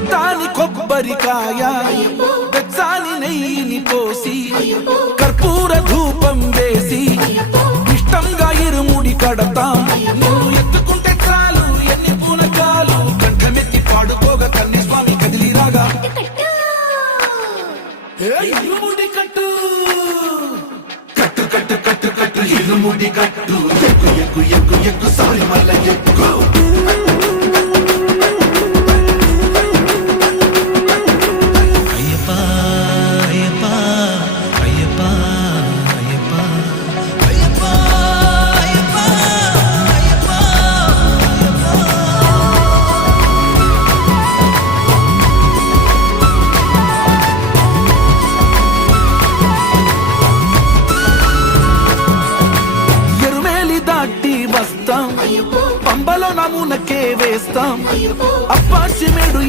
మెత్తాని కొబ్బరికాయ వెచ్చాని నెయ్యిని పోసి కర్పూర ధూపం వేసి ఇష్టంగా ఇరుముడి కడతాం. నిన్ను ఎత్తుకుంటే చాలు ఎన్ని పూనకాలు కంఠమెత్తి పాడుకోగా కన్యస్వామి కదిలిరాగా ఇరుముడి కట్టు కట్టు కట్టు కట్టు కట్టు ఇరుముడి కట్టు ఎక్కు ఎక్కు ఎక్కు ఎక్కు సారి మల్ల ఎక్కు పంబలో నమూనకే వేస్తాం అప్పాచి మేడు